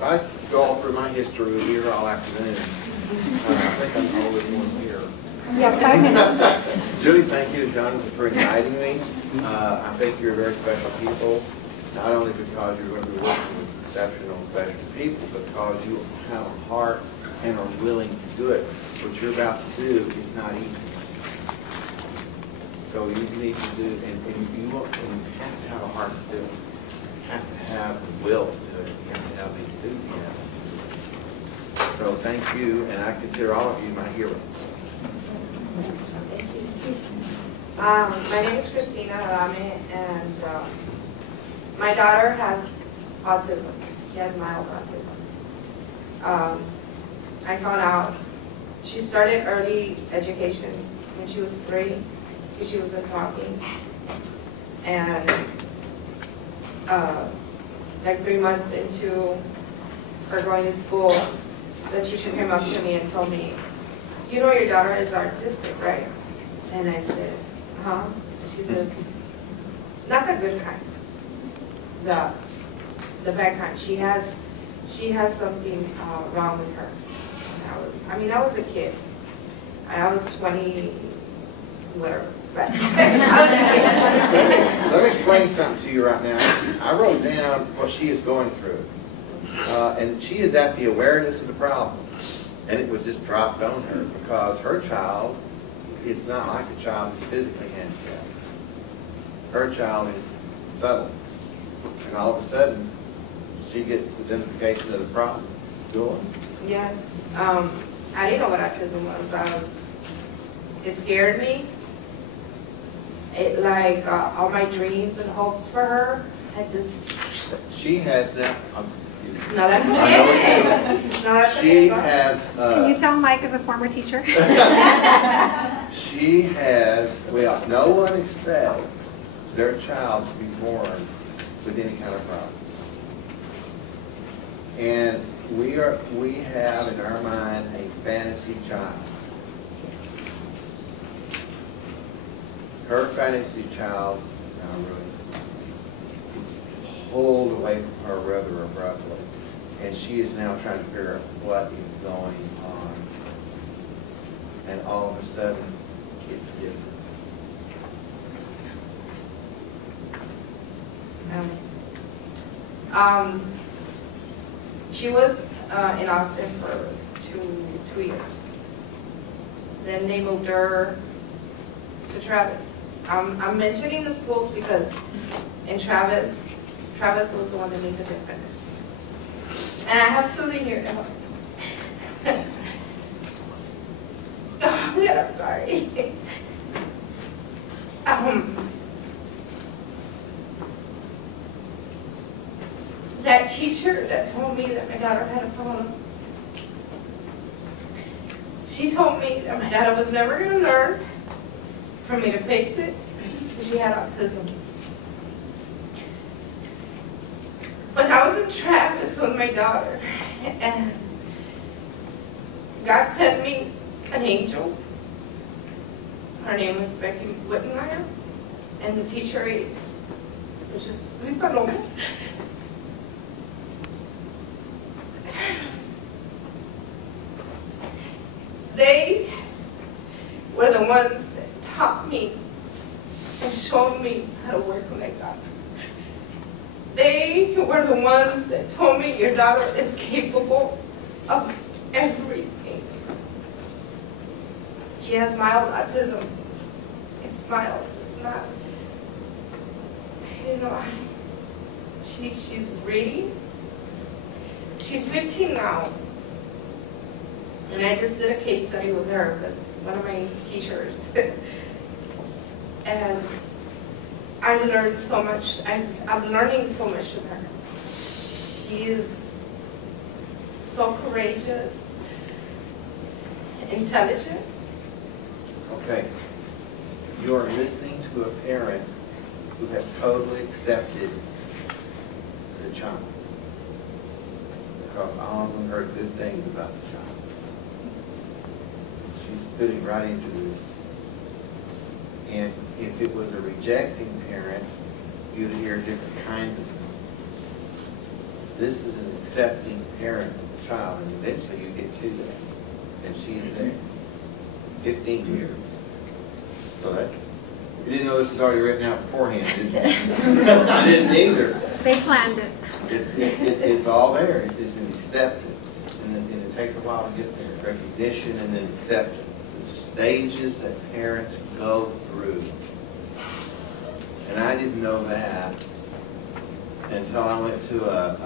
if I go through my history, we'll be here all afternoon. I think I'm the only one here. Yeah, 5 minutes. Julie, thank you, Jonathan, for inviting me. I think you're very special people, not only because you're going to be working with exceptional special people, but because you have a heart and are willing to do it. What you're about to do is not easy. So you need to do, and you have to have a heart to do it. You have to have the will to do it. You have to have the enthusiasm. So thank you, and I consider all of you my heroes. My name is Christina Adame, and my daughter has autism. She has mild autism. I found out she started early education when she was 3 because she wasn't talking. And like 3 months into her going to school, the teacher came up to me and told me, "You know your daughter is autistic, right?" And I said, "Huh?" She says, "Not the good kind, the bad kind. She has something wrong with her." And I was a kid. I was 20, whatever. But I was a kid. Let me explain something to you right now. I wrote down what she is going through. And she is at the awareness of the problem. And it was just dropped on her because her child is not like a child who's physically handicapped. Her child is subtle. And all of a sudden, she gets identification of the problem. Go on. Yes. I didn't know what autism was. It scared me. It all my dreams and hopes for her. She has now. No, that's okay. No, that's okay. She has. Can you tell Mike is a former teacher? She has. Well, no one expects their child to be born with any kind of problem. And we have in our mind a fantasy child. Her fantasy child now really pulled away from her rather abruptly, and she is now trying to figure out what is going on. And all of a sudden, it's different. She was in Austin for two years. Then they moved her to Travis. I'm mentioning the schools because in Travis was the one that made the difference. And I have Susie here to help. Oh, yeah, I'm sorry. That teacher that told me that my daughter had a problem, she told me that my daughter was never going to learn, for me to fix it, because she had autism. When I was in Travis with my daughter, and God sent me an angel. Her name is Becky Wittenmeyer, and the teacher which is Zipaloma. They were the ones that taught me and showed me how to work with my daughter. They were the ones that told me your daughter is capable of everything. She has mild autism. It's mild. It's not. You know, she's reading. She's 15 now. And I just did a case study with her, with one of my teachers. And I learned so much. I'm learning so much with her. She is so courageous, intelligent. Okay. You are listening to a parent who has totally accepted the child. Because all of them heard good things about the child. She's fitting right into this. And if it was a rejecting parent, you'd hear different kinds of things. this is an accepting parent of the child, and eventually you get to that. And she is there. 15 years. So that, you didn't know this was already written out beforehand, did you? I didn't either. They planned it. It's all there. It's an acceptance. And it takes a while to get there. Recognition and then acceptance. It's stages that parents go through. And I didn't know that until I went to a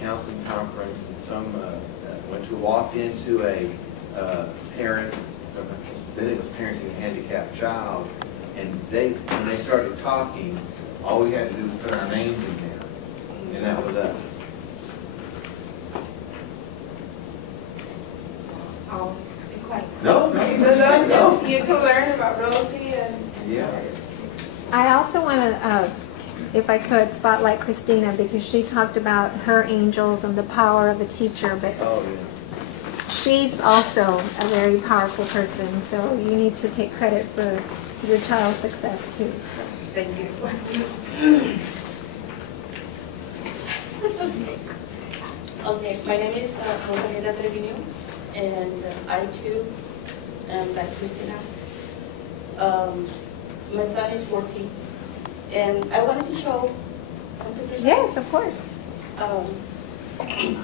counseling conference and walked into a parents, then it was parenting a handicapped child, and when they started talking, all we had to do was put our names in there, and that was us. Oh, be quiet. No. You can learn about Rosie and Yeah. I also want to, if I could, spotlight Christina because she talked about her angels and the power of a teacher, but Oh, yeah. she's also a very powerful person, so you need to take credit for your child's success too. So. Thank you. Okay, my name is Rosalina Trevino, and I too am like Christina. My son is 14, and I wanted to show some pictures. Yes, of course. Oh, I'm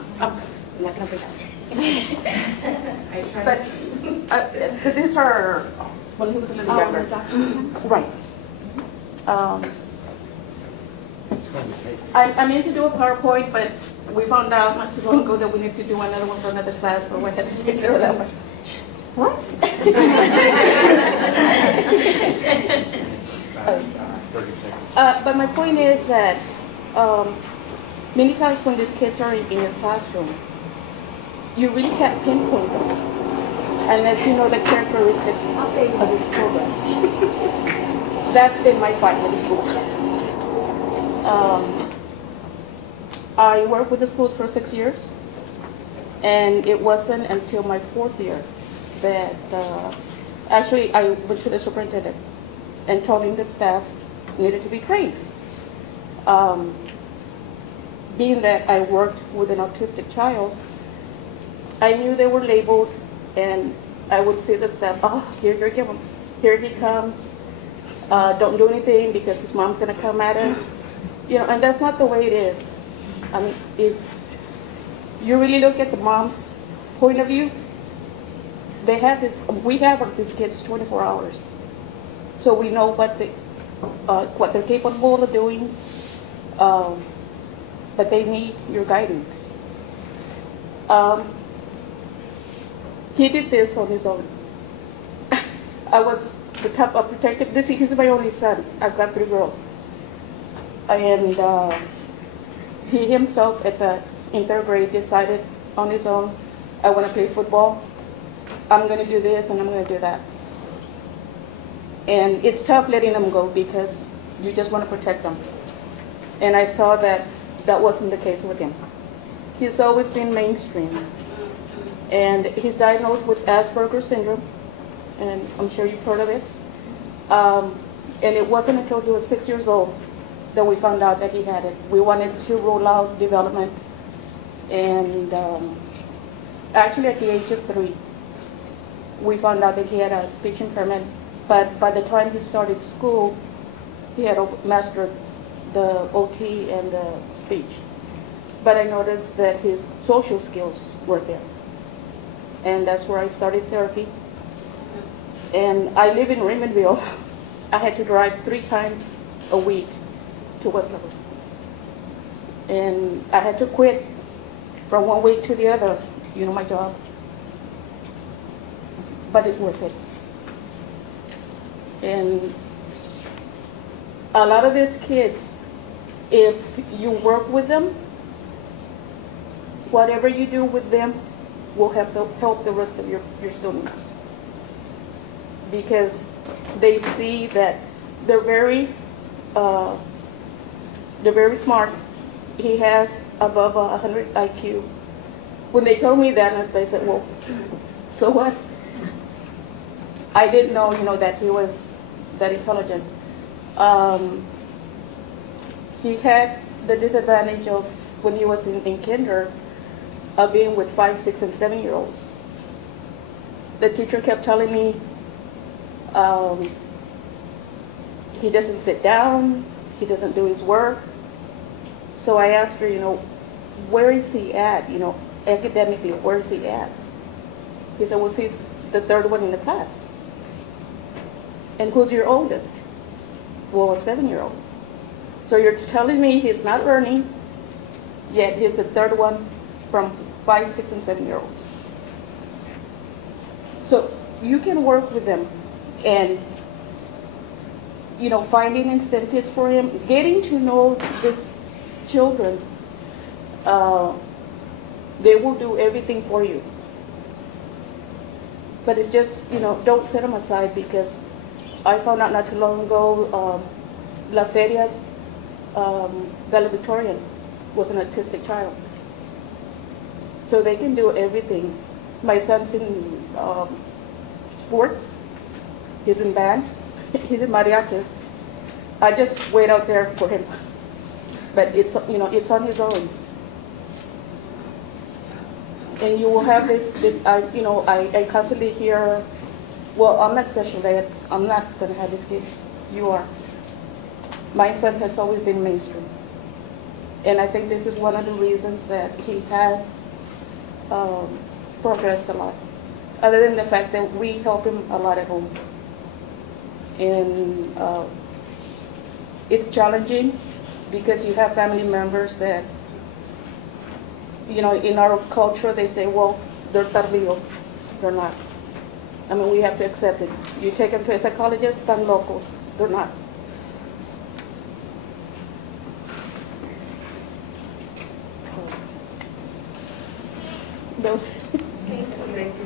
not gonna put that. I tried. But these are when he was a little Oh, younger. the document. Right. I meant to do a PowerPoint, but we found out not too long ago that we need to do another one for another class, so we had to take care of that one. What? 30 seconds. But my point is that many times when these kids are in your classroom, you really can't pinpoint them unless you know the characteristics of this program. That's been my fight with the schools. I worked with the schools for 6 years, and it wasn't until my 4th year that actually I went to the superintendent and told him the staff needed to be trained. Being that I worked with an autistic child, I knew they were labeled, and I would see the staff, oh, here he comes. Don't do anything because his mom's going to come at us. You know, and that's not the way it is. I mean, if you really look at the mom's point of view, we have these kids 24 hours. So we know what they're capable of doing, but they need your guidance. He did this on his own. I was the type of protective. He's my only son. I've got 3 girls. And he himself in 3rd grade decided on his own, I want to play football. I'm going to do this and I'm going to do that. And it's tough letting them go because you just want to protect them. And I saw that that wasn't the case with him. He's always been mainstream. And he's diagnosed with Asperger's syndrome, and I'm sure you've heard of it. And it wasn't until he was 6 years old that we found out that he had it. We wanted to rule out development, and actually at the age of 3, we found out that he had a speech impairment. But by the time he started school, he had mastered the OT and the speech. But I noticed that his social skills were there. And that's where I started therapy. And I live in Raymondville. I had to drive 3 times a week to West Level. And I had to quit from one week to the other, my job. But it's worth it. And a lot of these kids, if you work with them, whatever you do with them will help the rest of your students. Because they see that they're very smart. He has above 100 IQ. When they told me that, I said, well, so what? I didn't know, that he was that intelligent. He had the disadvantage of when he was in kinder, being with 5, 6, and 7-year-olds. The teacher kept telling me he doesn't sit down, he doesn't do his work. So I asked her, where is he at? Academically, where is he at? He said, well, he's the third one in the class. And who's your oldest? Well, a 7-year-old. So you're telling me he's not learning, yet he's the third one from 5, 6, and 7-year-olds. So you can work with them and, finding incentives for him, getting to know these children. They will do everything for you. But it's just, don't set them aside, because I found out not too long ago, La Feria's valedictorian was an autistic child. So they can do everything. My son's in sports, he's in band, he's in mariachis. I just wait out there for him. But it's, it's on his own. And you will have I constantly hear, well, I'm not special ed, I'm not going to have these kids. You are. My son has always been mainstream. And I think this is one of the reasons that he has progressed a lot. Other than the fact that we help him a lot at home. And it's challenging because you have family members that, in our culture, they say, well, they're tardíos. They're not. I mean, we have to accept it. You take them to a psychologist, están locos. They're not. Those. Thank you.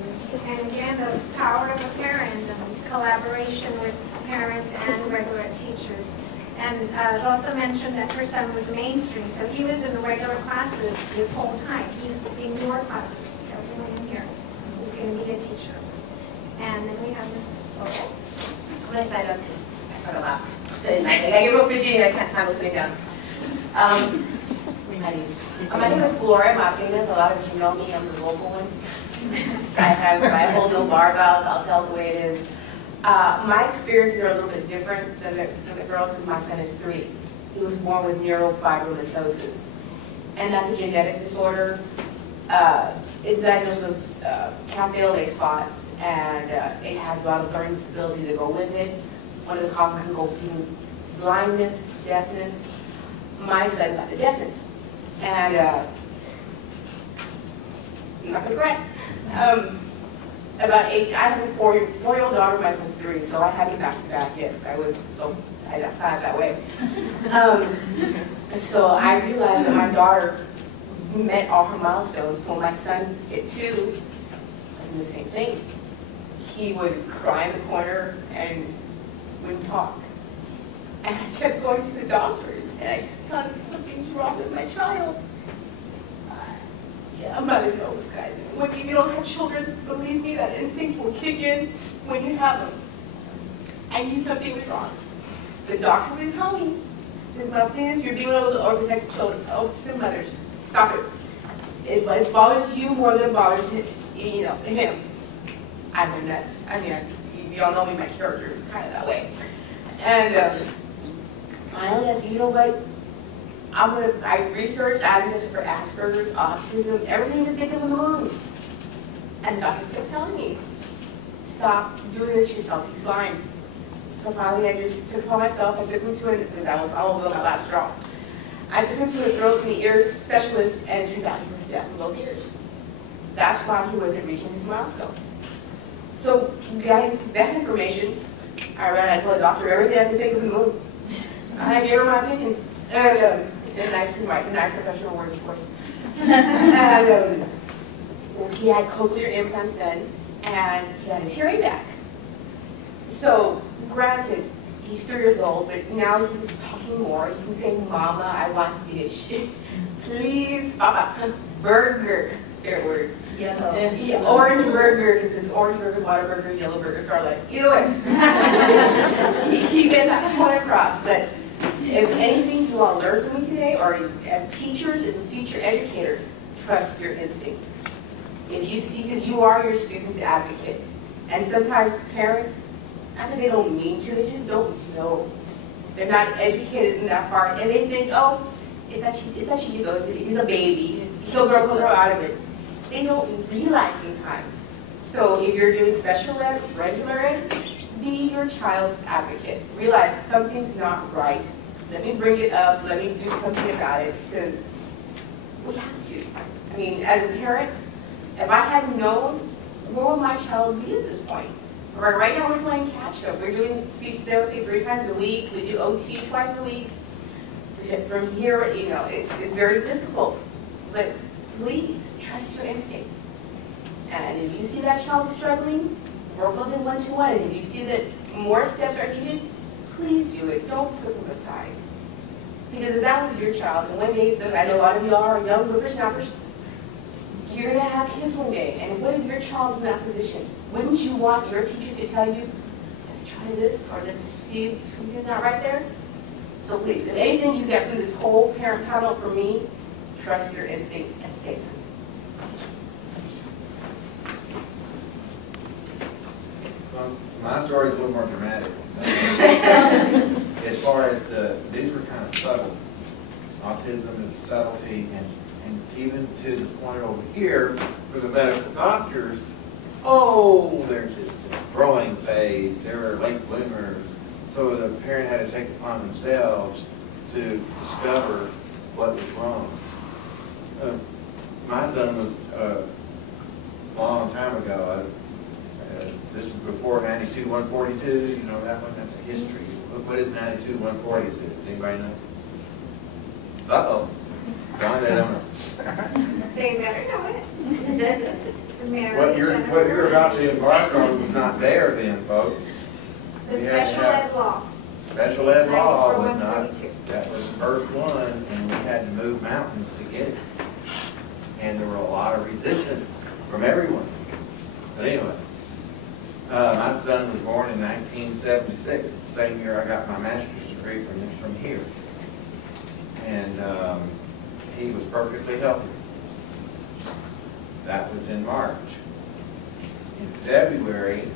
And again, the power of a parent and collaboration with parents and regular teachers. And it also mentioned that her son was mainstream, so he was in the regular classes this whole time. He's in your classes, everyone in here is going to be a teacher. And then we have Miss Ogle. I'm going to stand up because I try to laugh. I give up Virginia, I can't handle sitting down. My name is Gloria Martinez. A lot of you know me, I'm the local one. I hold no barbell, I'll tell the way it is. My experiences are a little bit different than the girls, because my son is 3. He was born with neurofibromatosis. And that's a genetic disorder. It's diagnosed with cafe spots, and it has a lot of learning disabilities that go with it. One of the causes can go being blindness, deafness. My son got the deafness. And I'm not going to cry. About 8, I have a 4-year-old daughter, my son's 3, so I had it back to back, yes. I had it that way. So I realized that my daughter met all her milestones. When my son hit 2, I was in the same thing. He would cry in the corner and wouldn't talk. And I kept going to the doctor, and I kept telling him something's wrong with my child. I'm not in those guys. When you don't have children, believe me, that instinct will kick in when you have them. I knew something was wrong. The doctor would tell me, Ms. Martinez, you're being able to overprotect children, overprotect mothers. Stop it. It bothers you more than it bothers him. I go nuts. I mean, y'all know me, my character is kind of that way. And finally, I said, you know what? I researched advocacy for Asperger's, autism, everything to get them in the mood. And doctors kept telling me, stop doing this yourself, he's fine. So finally I just took it upon myself, I took him to that was all my last straw. I took him to a throat and ear specialist, and it turned out he was deaf in both ears. That's why he wasn't reaching his milestones. So getting that information, I told the doctor everything I could think of in the mood. I gave her my opinion. And in nice professional words, of course. And he had cochlear implants then, and he had his hearing back. So, granted, he's 3 years old, but now he's talking more. He can say, Mama, I want dish. Please, Papa. Burger, fair word. Yellow. Yeah, orange burger, because there's orange burger, water burger, yellow burger, scarlet. Either way. He gets that point across, but if anything you all learned from me today, okay, or as teachers and future educators, trust your instinct. If you see, because you are your student's advocate. And sometimes parents, not that they don't mean to, they just don't know. They're not educated in that part, and they think, oh, it's that she goes, he's a baby, he'll grow out of it. They don't realize sometimes. So if you're doing special ed, regular ed, be your child's advocate. Realize something's not right. Let me bring it up, let me do something about it, because we have to. I mean, as a parent, if I hadn't known, where would my child be at this point? Right now we're playing catch up. We're doing speech therapy 3 times a week. We do OT twice a week. From here, you know, it's very difficult. But please, trust your instinct. And if you see that child is struggling, work with them one-to-one. And if you see that more steps are needed, please do it. Don't put them aside. Because if that was your child, and one day, so I know a lot of you are young whippersnappers, you're going to have kids one day. And what if your child's in that position? Wouldn't you want your teacher to tell you, let's try this, or let's see if something's not right there? So please, if anything you get from this whole parent panel from me, trust your instinct and stay safe. Well, my story is a little more dramatic. As far as these were kind of subtle. Autism is a subtlety, and even to the point over here, for the medical doctors, oh, they're just in a growing phase, they're late bloomers. So the parent had to take it upon themselves to discover what was wrong. My son was a long time ago. This was before 92-142. You know that one? That's a history. What is 92-142? Does anybody know? Uh-oh. John, they don't know. They better know it. What you're about to embark on was not there then, folks. The We had to special have- ed law. Special ed law was 94-142. not, that was the first one, and we had to move mountains to get it. And there were a lot of resistance from everyone. But anyway, my son was born in 1976, the same year I got my master's degree from here. And he was perfectly healthy. That was in March. In February,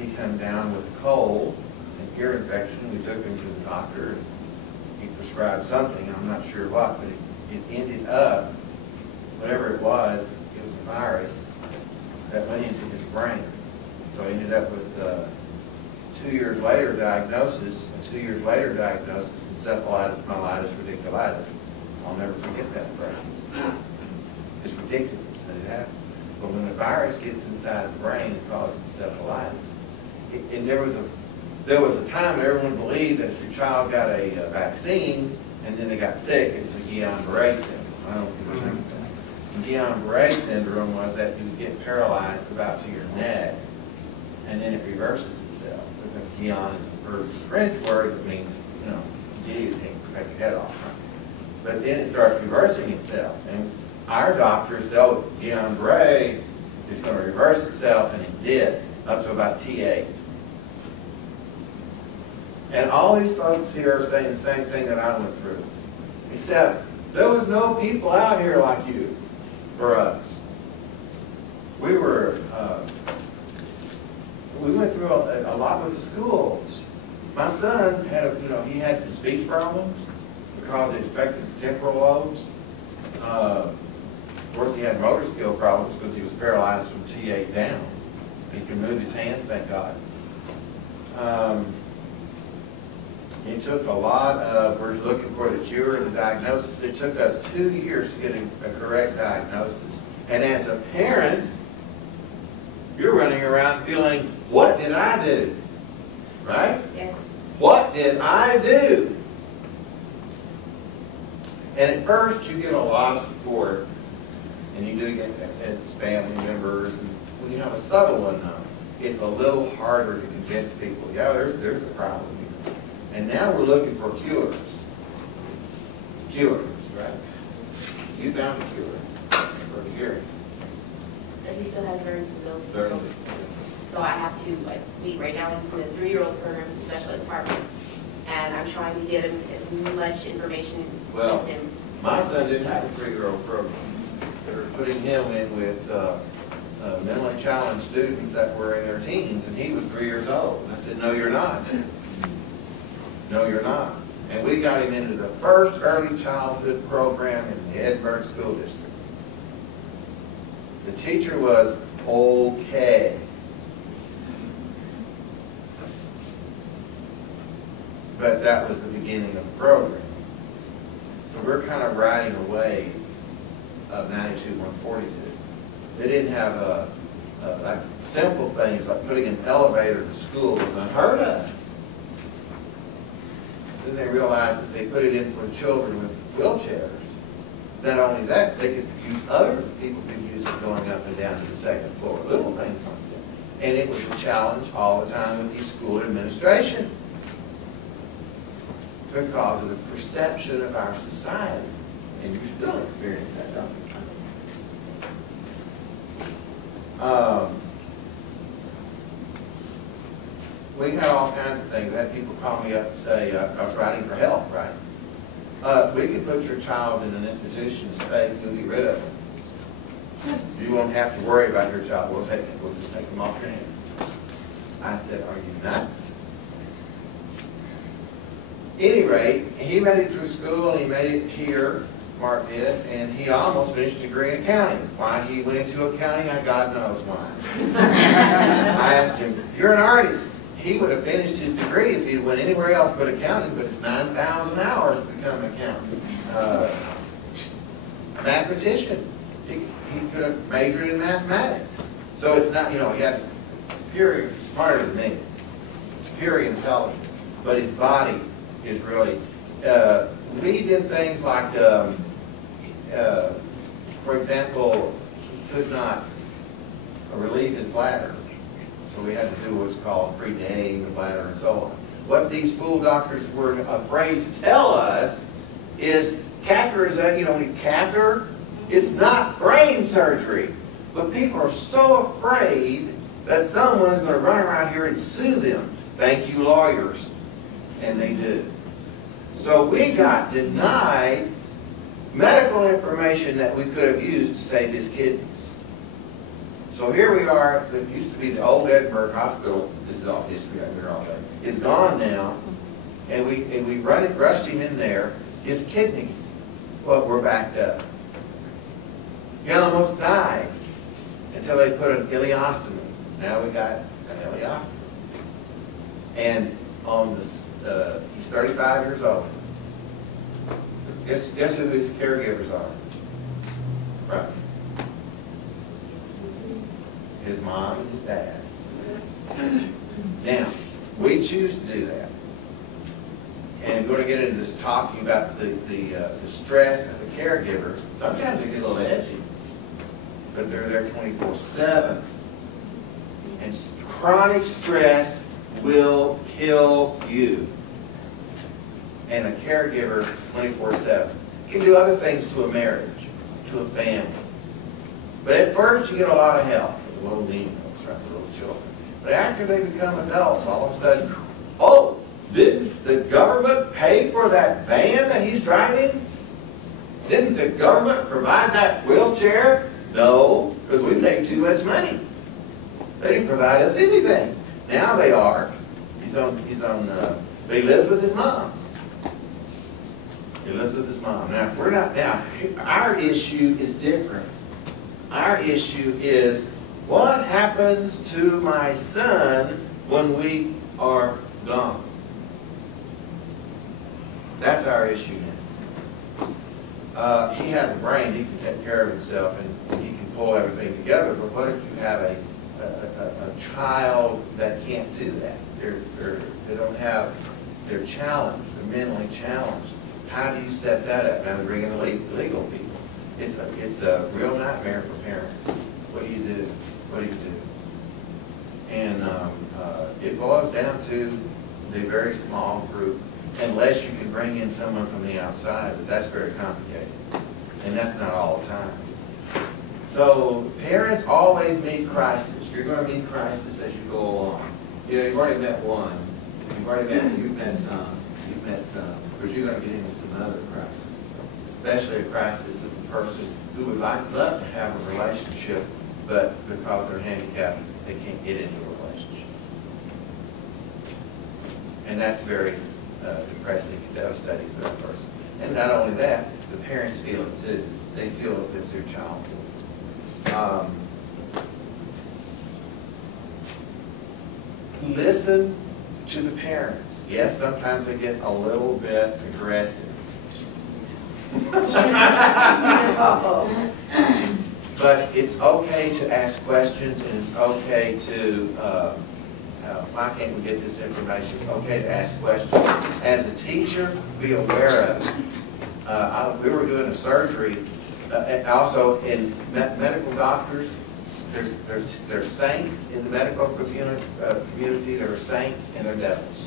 he come down with a cold and ear infection. We took him to the doctor. And he prescribed something, I'm not sure what, but it ended up, whatever it was a virus that went into his brain. So he ended up with 2 years later diagnosis, encephalitis, myelitis, radiculitis. I'll never forget that phrase. It's ridiculous that it happened. But when the virus gets inside the brain, it causes encephalitis. And there was a time when everyone believed that if your child got a vaccine and then they got sick, it was a Guillain-Barré syndrome. I don't know if you remember that. And Guillain-Barré syndrome was that you would get paralyzed about to your neck, and then it reverses itself, because Guillain is a French word that means, you know, guillotine, take your head off. Right? But then it starts reversing itself, and our doctor said, oh, it's Guillain-Barré, it's going to reverse itself, and it did, up to about T8. And all these folks here are saying the same thing that I went through, except there was no people out here like you for us. We went through a lot with the schools. My son had, he had some speech problems because it affected his temporal lobes. Of course, he had motor skill problems because he was paralyzed from T8 down. He could move his hands, thank God. It took a lot of, we're looking for the cure and the diagnosis. It took us 2 years to get a correct diagnosis. And as a parent, you're running around feeling, what did I do? Right? Yes. What did I do? And at first, you get a lot of support, and you do get it's family members. And when you have a subtle one, though, it's a little harder to convince people, yeah, there's a problem here. And now we're looking for cures. Cures, right? You found a cure for the hearing. And he still has learning disabilities. Learning. So I have to, right now he's in a 3-year-old program in the special ed department. and I'm trying to get him as much information Well, with him. My son didn't have a 3-year-old program. They were putting him in with mentally challenged students that were in their teens, and he was 3 years old. And I said, no, you're not. No, you're not. And we got him into the first early childhood program in the Edinburgh School District. The teacher was okay. But that was the beginning of the program. So we're kind of riding a wave of 92-142. They didn't have like simple things like putting an elevator to school was unheard of. Then they realized that they put it in for children with wheelchairs. Not only that, they could use other people could use it going up and down to the second floor. Little things like that. And it was a challenge all the time with the school administration, because of the perception of our society. And you still experience that, don't you? We had all kinds of things. I had people call me up and say, I was writing for help, right? We can put your child in an institution to stay, we'll get rid of them. You won't have to worry about your child. We'll just take them off your hands. I said, are you nuts? At any rate, he made it through school and he made it here, Mark did, and he almost finished a degree in accounting. Why he went into accounting, God knows why. I asked him, you're an artist. He would have finished his degree if he'd went anywhere else but accounting, but it's 9,000 hours to become an accountant. Mathematician. He could have majored in mathematics. So it's not, he had superior, smarter than me, superior intelligence, but his body is really, we did things like, for example, he could not relieve his bladder. So we had to do what's called pre-dating the bladder and so on. What these fool doctors were afraid to tell us is catheter is catheter. It's not brain surgery. But people are so afraid that someone is going to run around here and sue them. Thank you, lawyers. And they do. So we got denied medical information that we could have used to save his kidneys. So here we are. It used to be the old Edinburgh Hospital. This is all history out here all day. It's gone now, and we rushed him in there. His kidneys, were backed up. He almost died until they put an ileostomy. Now we got an ileostomy, and on this, he's 35 years old. Guess who his caregivers are? Right. His mom and his dad. Now, we choose to do that. And we're going to get into this talking about the stress of the caregiver. Sometimes it gets a little edgy, but they're there 24/7. And chronic stress will kill you. And a caregiver 24/7 can do other things to a marriage, to a family. But at first you get a lot of help. Little needles, right, for little children. But after they become adults, all of a sudden, oh, didn't the government pay for that van that he's driving? Didn't the government provide that wheelchair? No, because we paid too much money. They didn't provide us anything. Now they are. But he lives with his mom. He lives with his mom. Now, our issue is different. Our issue is, what happens to my son when we are gone? That's our issue now. He has a brain, he can take care of himself, and he can pull everything together, but what if you have a child that can't do that? They're challenged, they're mentally challenged. How do you set that up? Now they're bringing the legal people. It's a real nightmare for parents. What do you do? What do you do? And it boils down to the very small group, unless you can bring in someone from the outside, but that's very complicated. And that's not all the time. So parents always meet crisis. You're going to meet crisis as you go along. You've already met one. You've met some. met some, because you're going to get into some other crisis, especially a crisis of a person who would love to have a relationship, but because they're handicapped, they can't get into a relationship. And that's very depressing and devastating for that person. And not only that, the parents feel it too. They feel it as their child. Listen to the parents. Yes, sometimes they get a little bit aggressive. But it's okay to ask questions, and it's okay to, why can't we get this information? It's okay to ask questions. As a teacher, be aware of it. We were doing a surgery, and also in medical doctors, there's saints in the medical community, there are saints and there are devils.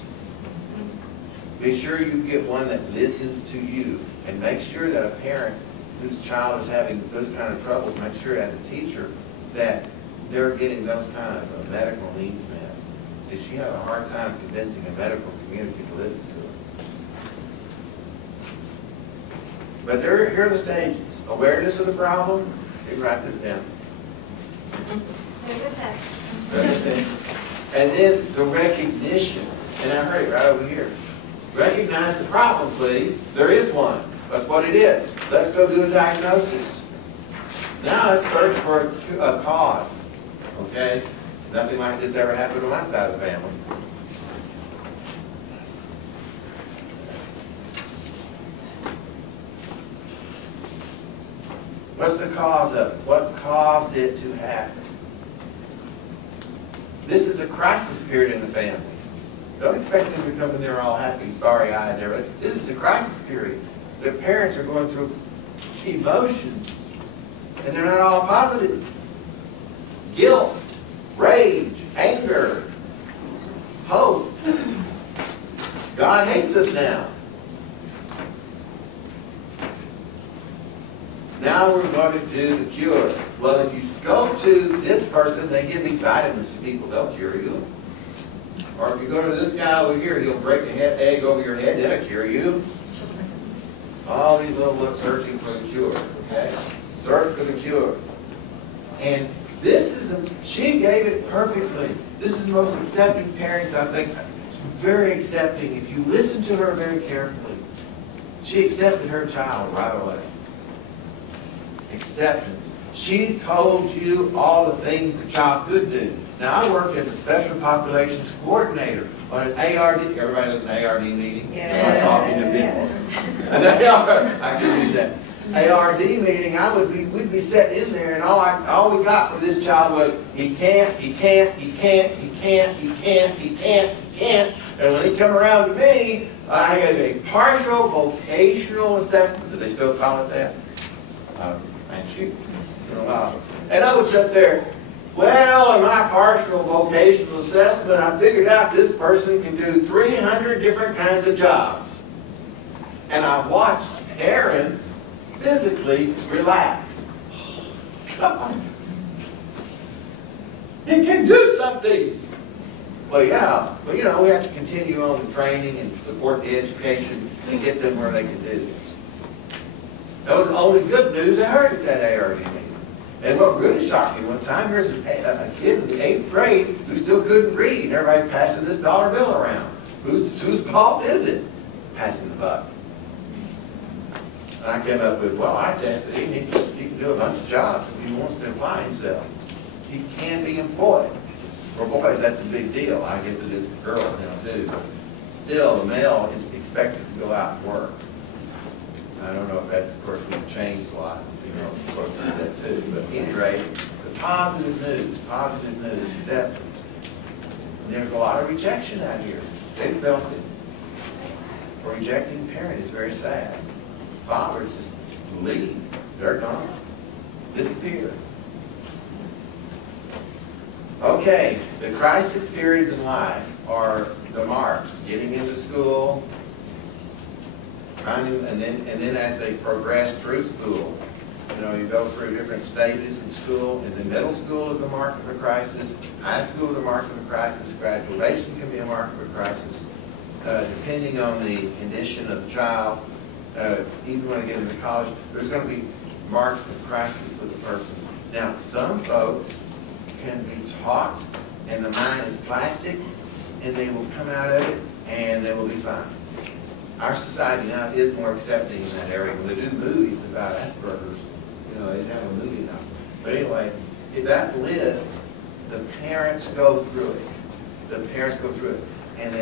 Be sure you get one that listens to you, and make sure that a parent whose child is having those kind of troubles, make sure as a teacher that they're getting those kind of medical needs met. If you have a hard time convincing a medical community to listen to it. But here are the stages. Awareness of the problem. You can write this down. There's a test. And then the recognition. And I heard it right over here. Recognize the problem, please. There is one. That's what it is. Let's go do a diagnosis. Now let's search for a cause. Okay? Nothing like this ever happened on my side of the family. What's the cause of it? What caused it to happen? This is a crisis period in the family. Don't expect them to come in there all happy, starry-eyed and everything. This is a crisis period. The parents are going through emotions, and they're not all positive. Guilt, rage, anger, hope. God hates us now. Now we're going to do the cure. Well, if you go to this person, they give these vitamins to people, they'll cure you. Or if you go to this guy over here, he'll break a egg over your head, that'll cure you. All these little searching for the cure, okay? Search for the cure. And this is, she gave it perfectly. This is the most accepting parents, I think. Very accepting. If you listen to her very carefully, she accepted her child right away. Acceptance. She told you all the things the child could do. Now, I work as a special populations coordinator on an ARD. Everybody knows an ARD meeting? Yes. Talking to people. An ARD, I can use that. ARD meeting, we'd be sitting in there, and all we got for this child was, he can't. And when he come around to me, I had a partial vocational assessment. Do they still call it that? Thank you. And I would sit there, well, in my partial vocational assessment, I figured out this person can do 300 different kinds of jobs. And I watched parents physically relax. Come on. He can do something. Well, yeah. But, you know, we have to continue on the training and support the education and get them where they can do this. That was the only good news I heard at that ARD meeting. And what really shocked me one time, there's a kid in the 8th grade who still couldn't read. Everybody's passing this dollar bill around. Whose fault is it? Passing the buck. And I came up with, well, I tested him. He can do a bunch of jobs if he wants to apply himself. He can be employed. For boys, that's a big deal. I guess it is for girls now, too. But still, the male is expected to go out and work. I don't know if that's, of course, we've changed a lot. You know, of course, we did that too. But at any rate, the positive news, acceptance. And there's a lot of rejection out here. They felt it. A rejecting parent is very sad. Fathers just leave. They're gone. Disappear. Okay, the crisis periods in life are the marks. Getting into school, and then as they progress through school, you know, you go through different stages in school, and then middle school is a mark of a crisis, high school is a mark of a crisis, graduation can be a mark of a crisis, depending on the condition of the child, even when they get into college, there's going to be marks of crisis with the person. Now, some folks can be taught, and the mind is plastic, and they will come out of it, and they will be fine. Our society now is more accepting in that area. When they do movies about Asperger's, you know, they have a movie now. But anyway, if that list, the parents go through it. The parents go through it, and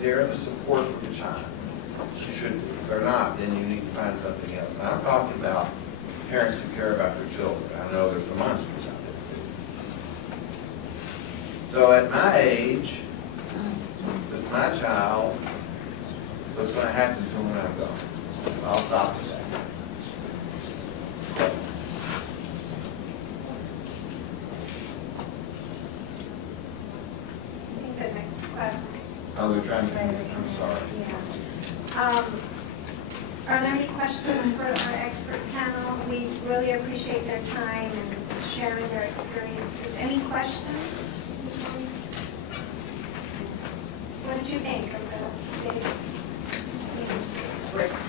they're the support for the child. You should be. If they're not, then you need to find something else. And I'm talking about parents who care about their children. I know there's some monsters out there too. So at my age, with my child, what's going to happen to them when I'm gone? I'll stop with that. I think the next class is. Oh, they're trying to, I'm sorry. Yeah. Are there any questions for our expert panel? We really appreciate their time and sharing their experiences. Any questions? What did you think of the today's meeting?